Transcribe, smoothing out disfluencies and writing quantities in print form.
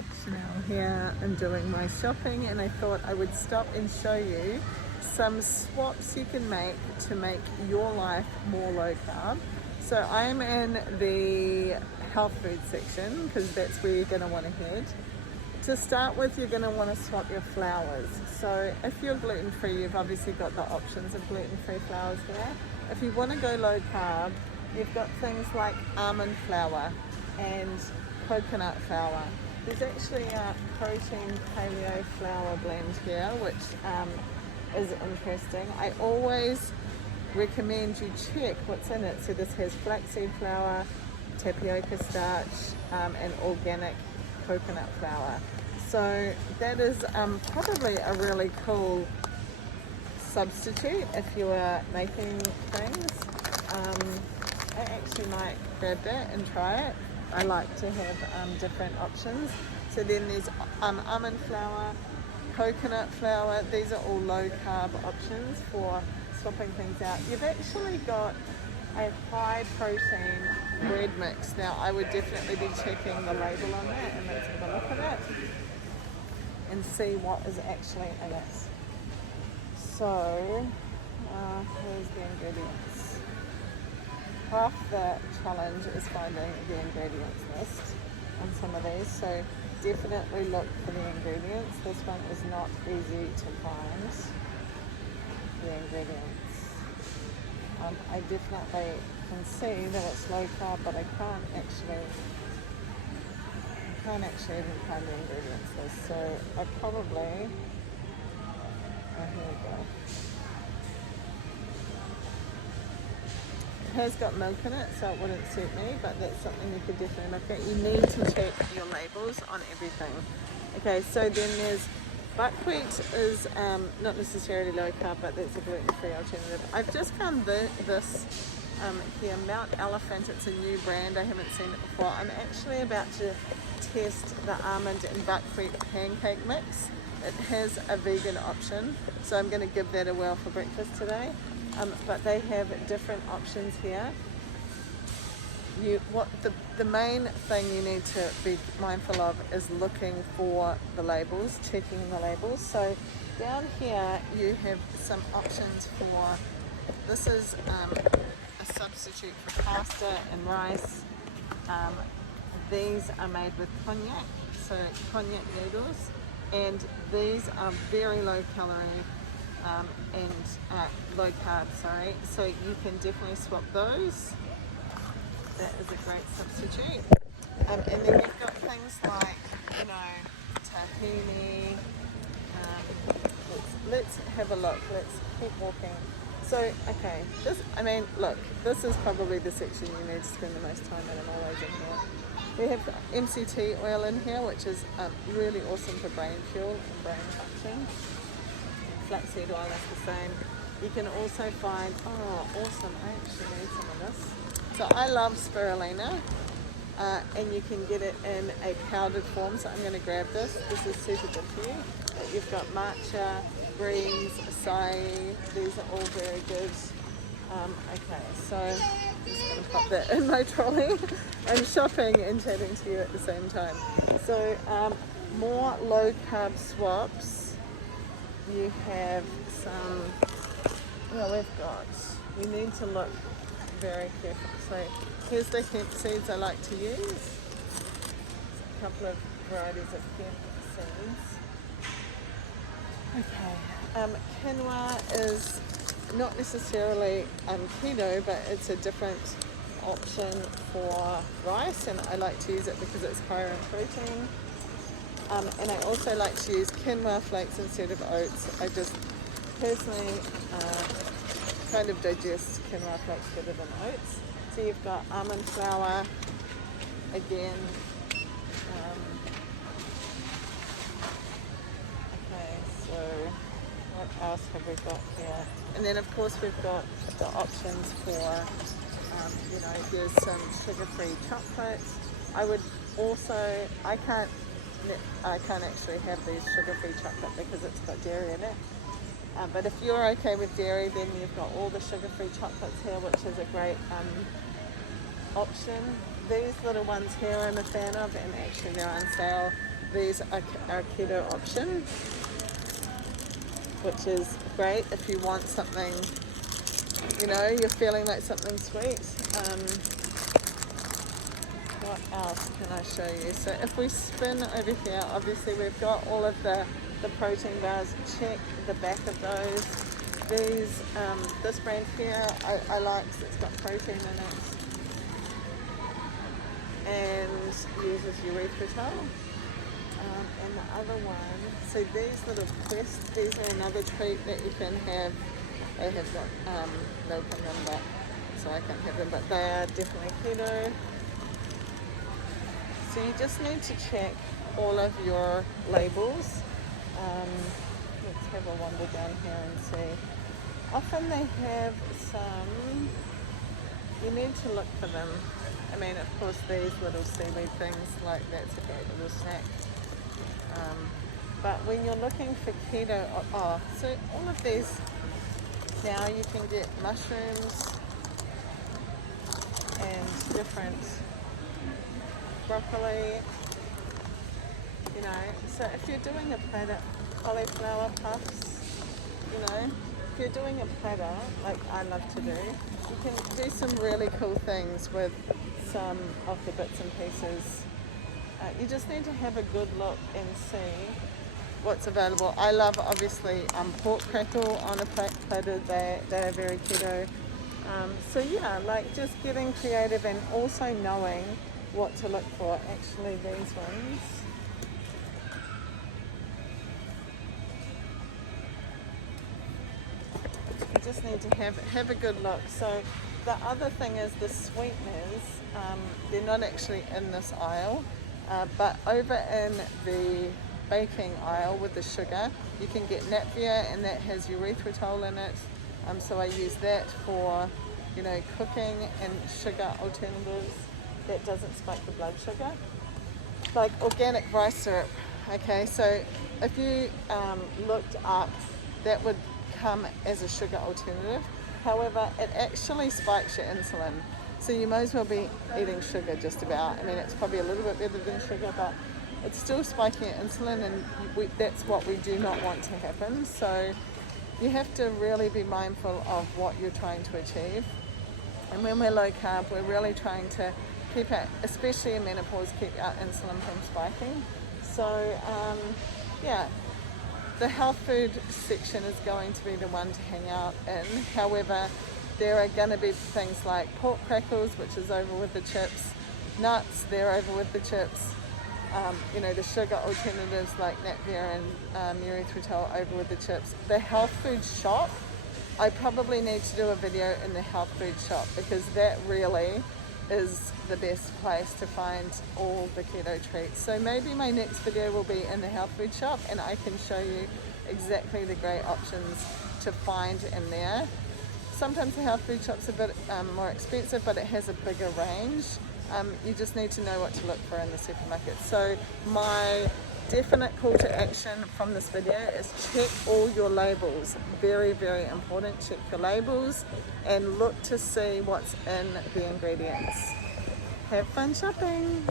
So now here I'm doing my shopping, and I thought I would stop and show you some swaps you can make to make your life more low carb. So I'm in the health food section because that's where you're going to want to head. To start with, you're going to want to swap your flours. So if you're gluten-free, you've obviously got the options of gluten-free flours here. If you want to go low carb, you've got things like almond flour and coconut flour. There's actually a protein paleo flour blend here, which is interesting. I always recommend you check what's in it. So this has flaxseed flour, tapioca starch, and organic coconut flour. So that is probably a really cool substitute if you are making things. I actually might grab that and try it. I like to have different options. So then there's almond flour, coconut flour. These are all low carb options for swapping things out. You've actually got a high protein bread mix. Now I would definitely be checking the label on that, and let's have a look at it and see what is actually in it. So here's the ingredients. Half the challenge is finding the ingredients list on some of these, so definitely look for the ingredients. This one is not easy to find, the ingredients. I definitely can see that it's low carb, but I can't actually even find the ingredients list, so I probably, here we go. It has got milk in it, so it wouldn't suit me, but that's something you could definitely look at. You need to check your labels on everything. Okay, so then there's buckwheat is not necessarily low carb, but that's a gluten-free alternative. I've just found this here, Mount Elephant. It's a new brand. I haven't seen it before. I'm actually about to test the almond and buckwheat pancake mix. It has a vegan option, so I'm going to give that a whirl for breakfast today. But they have different options here. The main thing you need to be mindful of is looking for the labels, checking the labels. So down here you have some options for, this is a substitute for pasta and rice. These are made with cognac, so Cognac Noodles, and these are very low calorie and low carb, so you can definitely swap those. That is a great substitute. And then you've got things like, tahini. Let's have a look. Let's keep walking. So, okay, this is probably the section you need to spend the most time in. I'm always in here. We have Mct Oil in here, which is really awesome for brain fuel and brain function. Flaxseed oil is the same. You can also find, awesome, I actually need some of this. So I love spirulina, and you can get it in a powdered form, so I'm going to grab this. This is super good for you. You've got matcha, greens, acai, these are all very good. Okay, so I'm just going to pop that in my trolley. I'm shopping and chatting to you at the same time. So more low carb swaps. You have some, we need to look very careful. So here's the hemp seeds I like to use. There's a couple of varieties of hemp seeds. Okay, quinoa is not necessarily keto, but it's a different option for rice, and I like to use it because it's higher in protein. And I also like to use quinoa flakes instead of oats. I just personally kind of digest quinoa flakes better than oats. So you've got almond flour, again. Okay, so what else have we got here? And then of course we've got the options for, there's some sugar-free chocolate. I would also, I can't actually have these sugar-free chocolate because it's got dairy in it. But if you're okay with dairy, then you've got all the sugar-free chocolates here, which is a great option. These little ones here I'm a fan of, and actually they're on sale these are a keto option, which is great if you want something, you know, you're feeling like something sweet. What else can I show you? So if we spin over here, obviously we've got all of the protein bars. Check the back of those. These, this brand here, I like because it's got protein in it and uses erythritol. And the other one, so these little quests, these are another treat that you can have. They have got milk in them, but so I can't have them, but they are definitely keto. So you just need to check all of your labels. Let's have a wander down here and see. Often they have some, you need to look for them. I mean, of course, these little seaweed things, like that's a great little snack. But when you're looking for keto, so all of these, now you can get mushrooms and different broccoli, you know. So if you're doing a platter, cauliflower puffs, you know, if you're doing a platter, like I love to do, you can do some really cool things with some of the bits and pieces. You just need to have a good look and see what's available. I love, obviously, pork crackle on a platter. They are very keto. So yeah, like just getting creative and also knowing what to look for. Actually, these ones, you just need to have a good look. So the other thing is the sweeteners. They're not actually in this aisle, but over in the baking aisle with the sugar, you can get Napier, and that has erythritol in it. So I use that for, you know, cooking and sugar alternatives that doesn't spike the blood sugar. Like organic rice syrup. Okay, so if you looked up, that would come as a sugar alternative. However, it actually spikes your insulin. So you might as well be eating sugar just about. I mean, it's probably a little bit better than sugar, but it's still spiking your insulin, and that's what we do not want to happen. So you have to really be mindful of what you're trying to achieve. And when we're low carb, we're really trying to keep it, especially in menopause, keep our insulin from spiking. So yeah, the health food section is going to be the one to hang out in. However, there are going to be things like pork crackles, which is over with the chips, nuts, they're over with the chips. You know, the sugar alternatives like Napier and erythritol over with the chips. The health food shop, I probably need to do a video in the health food shop, because that really is the best place to find all the keto treats. So maybe my next video will be in the health food shop, and I can show you exactly the great options to find in there. Sometimes the health food shop's a bit more expensive, but it has a bigger range. You just need to know what to look for in the supermarket. So my definite call to action from this video is check all your labels. Very, very important. Check your labels and look to see what's in the ingredients. Have fun shopping.